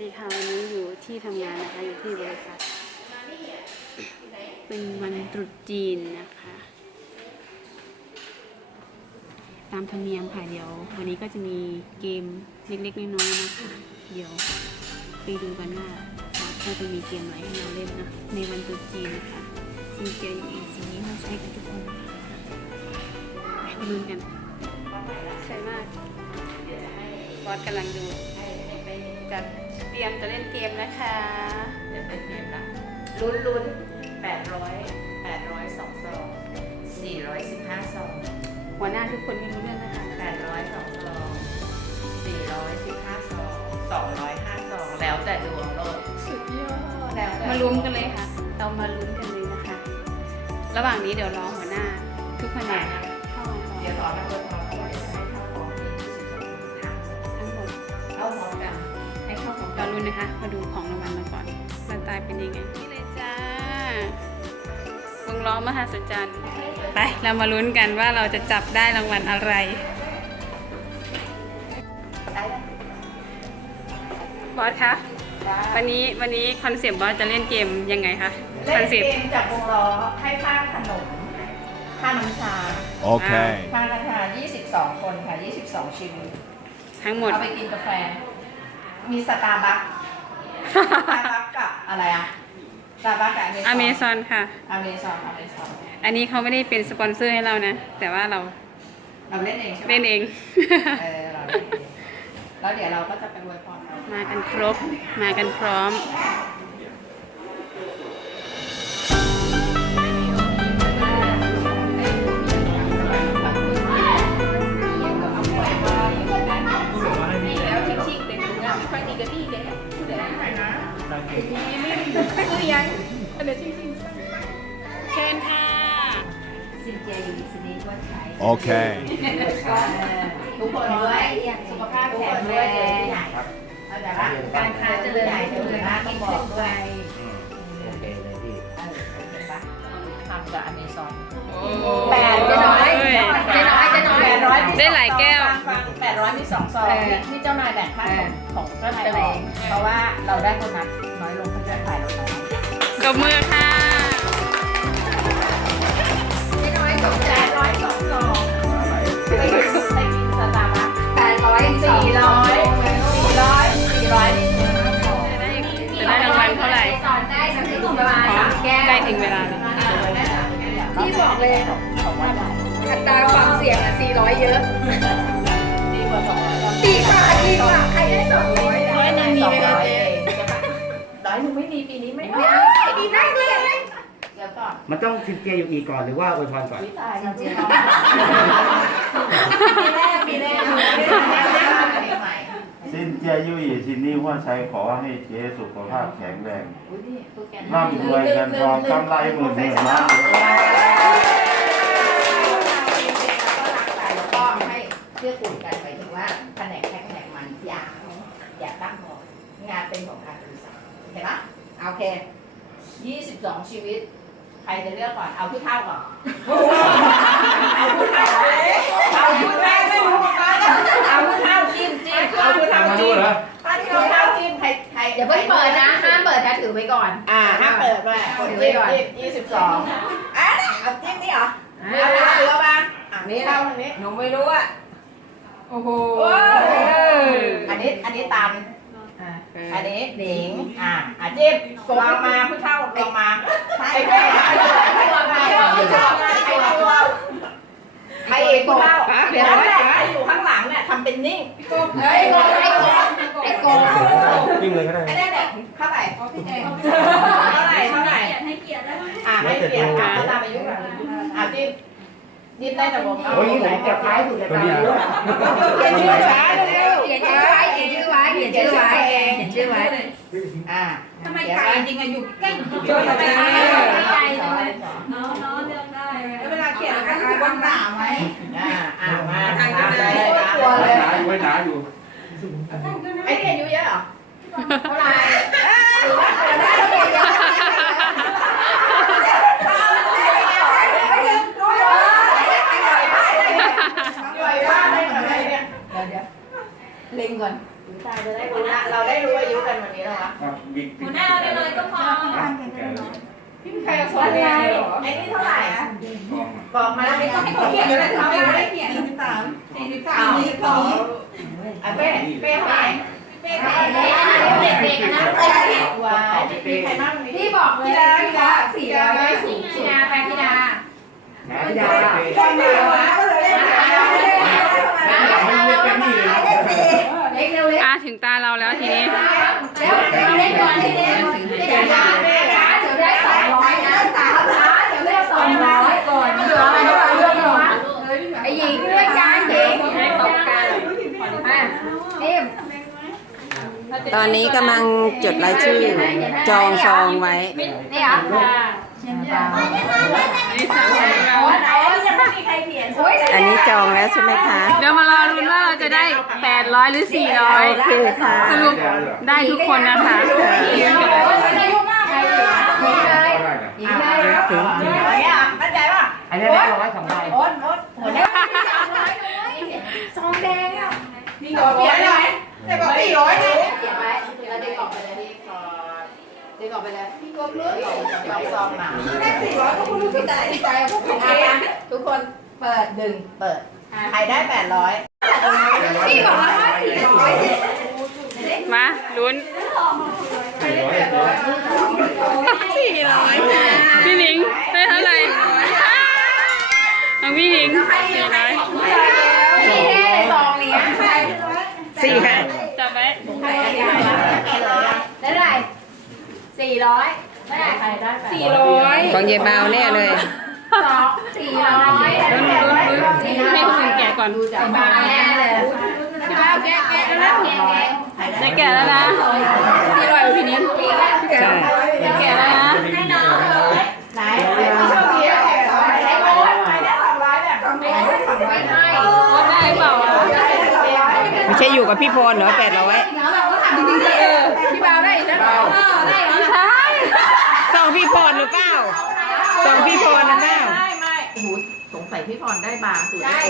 ดีค่ะวันนี้อยู่ที่ทำงานนะคะอยู่ที่บริษัทเป็นวันตรุษจีนนะคะ ตามธรรมเนียมค่ะเดี๋ยว วันนี้ก็จะมีเกมเล็กๆน้อยๆนะคะ เดี๋ยวไปดูกันว่าเราจะมีเกมอะไรให้เราเล่นนะในวันตรุษจีนนะคะซึ่งเจออยู่อีกสิ่งนี้เราใช้กันทุกคนไปดูกันใช่มากบอสกำลังดูจัด เตรียมจะเล่นเกมนะคะ เดี๋ยวเป็นเกมละลุ้นลุ้นแปดร้อยแปดร้อยสองซองสี่ร้อยสิบห้าซองหัวหน้าทุกคนไม่รู้เรื่องนะคะแปดร้อยสองซองสี่ร้อยสิบห้าซองสองร้อยห้าซองแล้วแต่ดวงโลดสุดยอดแล้วแต่มาลุ้นกันเลยค่ะ เรามาลุ้นกันเลยนะคะ ระหว่างนี้เดี๋ยวรอหัวหน้า ทุกแผนกเข้ามาก่อนเดี๋ยวตอนนั้นเปิดพร้อมกันจะให้เข้าพร้อมกันยี่สิบสองครั้งทั้งหมดเข้าพร้อมกันให้เข้าพ ร้อมรกัอนลุ้นนะคะ มาดูของรางวัลเราก่อนบรรตายเป็นยังไง นี่เลยจ้าวงล้อมหาสัจจรรย์ไป เรามาลุ้นกันว่าเราจะจับได้รางวัลอะไรได้ไหมบอสคะได้วันนี้วันนี้คอนเซปต์บอสจะเล่นเกมยังไงคะคเล่อนนเซเกปต์มจากวงล้อให้ค่าขนมค่าน้ำชา Okay. ค่าราคา22 คนค่ะ 22ชีวิตทั้งหมด เอาไปกินกาแฟ มีสตาร์บัคสตาร์บัคกับอะไรอะสตาร์บัคกับออเมเมซอนค่ะ อเมซอนอเมซอนอันนี้เขาไม่ได้เป็นสปอนเซอร์ให้เรานะ แต่ว่าเราเราเล่นเองใช่ไหมเล่นเองเออเราเล่นเองแล้วเดี๋ยวเราก็จะไปอวยพรเขามากันครบ มากันพร้อม คือยังอันเดี๋ยวชิคเชิญค่ะๆซินเจียอยู่ซินีก็ใช้ Okay. ทุกคนด้วยสุขภาพแข็งแรงเอาแต่ละการค้าเจริญเจริญนะต้องบอกด้วยโอเคเลยพี่เออเห็นปะทำกับอเมซอนโอ้แปดเจ๊น้อยเเจ๊น้อยเจ๊น้อยแปดร้อยได้หลายแก้วแปด ร้อยมีสองซองนี่นี่เจ้านายแบ่งค่าของของเจ้านายเองเพราะว่าเราได้โบนัสน้อยลงเพราะจะขายเราน้อยตบมือค่ะเจ๊น้อยสองแปดร้อยสองซองไปกินไปกินสตาร์บัคแปดร้อยสี่ร้อยสี่ร้อยสี่ร้อยนี่จะได้จะได้รางวัลเท่าไหร่ตอนได้สักถึงประมาณสามแก้วใกล้ถึงเวลาแล้วที่บอกเลยของวันอัตราความเสี่ยงอะ400 เยอะดีกว่าสองร้ อยดีกว่าดีกว่าใครได้200อะร้อยหนึ่งมีไหมเจ๊ ร้อยหนึ่งไม่มีปีนี้ไม่มีดีได้เลยเดี๋ยวก่อนมันต้องซินเจียอยู่อีกก่อนหรือว่าอวยพรก่อนวิตายจริงๆปีแรกปีแรกปีใหม่สิ้นเจียยุยชินนี่หัวชัยขอให้เจ๊สุขภาพแข็งแรงอุ้ยนี่ตัวแกร่ำรวยเงินทองกำไรหมื่นหมื่นล้านแล้วก็ให้เชื่อกุ่นกันหมายถึงว่าแผนกแค่แผนกมัน อย่าอย่าตั้งหมดงานเป็นของการบริษัทเห็นปะโอเคยี่สิบสองชีวิต ใครจะเลือกก่อน เอาผู้เท่าก่อน เอาผู้เท่าเอาผู้เท่าไม่รู้เหมือนกันเอาผู้เท่าจิ้มจิ้มเอาผู้เท่าจิ้มถ้าที่เท่าจิ้มใครใครอย่าเพิ่งเปิดนะห้ามเปิดนะถือไว้ก่อน อ่าห้ามเปิดด้วยคนจิ้มจิ้มยี่สิบสองอะเอาจิ้มนี่เหรอเอาละถือเอามาอะนี่เท่าทางนี้หนูไม่รู้อะโอ้โห นนี้ อันนี้ตามอ่าอันนี้หนิง อ่าอะจิ้มลองมาผู้เท่าลองมาไอ้ตัวไอ้ตัวมาไอ้ตัวไอ้ตัวใครเองผู้เท่าเดี๋ยวแหละใครอยู่ข้างหลังเนี่ยทำเป็นนิ่งไอ้โกงไอ้โกงไอ้โกงยิ่งเลยก็ได้ไอ้เนี่ยเนี่ยเท่าไหร่เท่าไหร่เท่าไหร่ให้เกียรติอ่าให้เกียรติอ่าตามอายุก่อนอ่าจิ้มจิ้มได้แต่วงเอาโอ้ยไหนจับท้ายถูกจะตามด้วยเขียนชื่อช้าเร็วเขียนชื่อไว้เขียนชื่อไว้เขียนชื่อไว้เขียนชื่อไว้อ่าทำไมไก่จริงอะอยู่ใกล้ช่วยทำไมไก่ไก่เลยแล้วเวลาเขียนก็คือวันหนาไหมอ่าอ่ามาทางกันเลยหนาอยู่ไว้หนาอยู่ไอ้เขียนอายุเยอะเหรอเท่าไหร่หรือว่าเกิดได้เยอะย่อยว่าได้อะไรเนี่ยเดี๋ยวเดี๋ยวเล็งก่อน ตาจะได้รู้นะเราได้รู้อายุกันวันนี้แล้ววะ หัวหน้าเอาได้เลยก็พอ ใครสอนเรียนเหรอไอ้นี่เท่าไหร่ บอกมาไม่ต้องให้เขาเขียนอะไรเขาไม่ได้เขียนสี่สิบสามสี่สิบสามสี่สิบสองอะเป้เป้เท่าไหร่เป้เท่าไหร่เด็กๆนะว้าวมีใครบ้างนนี้พี่บอกเลยพี่ดาสี่ร้อยสูงพี่ดาไปพี่ดาพี่ดาคนเดียวนะเลยได้ถามเล็กเร็วเล็กอะถึงตาเราแล้วทีนี้ ตอนนี้กำลังจดรายชื่อ จองซองไว้ นี่เหรออันนี้สามของเรายังไม่มีใครเขียนอันนี้จองแล้วใช่ไหมคะ เดี๋ยวมารอลุ้นว่าเราจะได้ 800 หรือโอเค400ค่ะ สรุปได้ทุกคนนะคะอายุมากใครอยู่หญิงเลยหญิงเลยเนี่ยมั่นใจป่ะอันนี้ได้ร้อยสองใบโอ๊ตโอ๊ตหัวหน้าซองแดงอะนี่ก็เขียนเลย แต่บอกสี่ร้อยเลยเขียนไว้แล้วเด็กออกไปเลยพี่ขอดึงออกไปเลยพี่กบเลยลองซองมาได้สี่ร้อยก็คุณรู้พี่ใจใจพวกโอเคทุกคนเปิดดึงเปิดใครได้แปดร้อยพี่บอกว่าสี่ร้อยมาลุ้นพี่หนิง สี่ร้อยไม่ได้ใครได้สี่ร้อยของเยายเบาแน่เลย สองสี่ร้อยลุ้นลุ้นลุ้นให้คนอื่นแกะก่อนบาแน่เลยพี่บ้าแกะแกะแล้วแกะแกะจะแกะแล้วนะสี่ร้อยพี่หนิงใช่จะแกะแล้วนะให้น้องเลยไหนโชคดีแปดร้อยใครได้สองร้อยแบบสองร้อยสองร้อยไม่ให้โอ๊ตได้เปล่าอะไม่ใช่อยู่กับพี่พรเหรอแปดร้อย พี่บ้าได้แล้วได้ไม่ใช่ซองพี่พรหรือเปล่าซองพี่พรหรือเปล่า ไม่ไม่โอ้โหสงสัยพี่พรได้บางสุดได้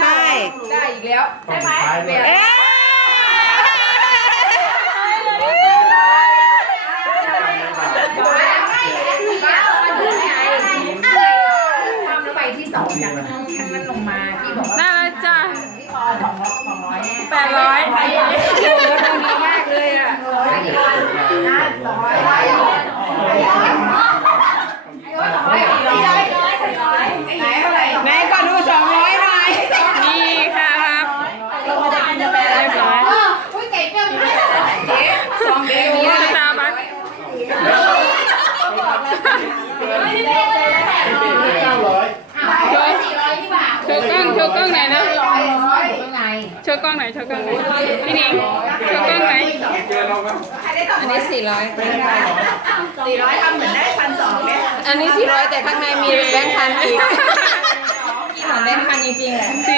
ใช่ ได้อีกแล้ว ได้ไหม เอ๊ะ บ้าบ้ามันถึงไงความระบายที่สองจากชั้นนั้นลงมาที่บอกว่า ได้แล้วจ้ะ พี่พรสองร้อยสองร้อยแน่ แปดร้อย ดีมากเลยอะ นะสองร้อยร้อยไหนเท่าไหร่ ไหนก็ดูสองร้อยหน่อย นี่ครับ ลงมาจะกินกาแฟ เรี ได้ ยบ ไหม ร้อย อุ้ยเก๋เจ้าอยู่เจ๊สองเก๋ นี่สตาร์บัค เก้าร้อย โชว์ สี่ร้อยที่บ่า โชว์กล้องโชว์กล้องไห นอยนะร้อยร้อยยังไงโชว์กล้องไหนอยโชว์กล้องไหนอยพี่นิงโชว์กล้องไหนอยอันนี้สี่ร้อยสี่ร้อยทำเหมือนได้พันสองเนี่ยอันนี้สี่ร้อยแต่ข้างในมีแบงค์พันอีกเหมือนแบงค์พันจริงๆแหละสี่ร้อย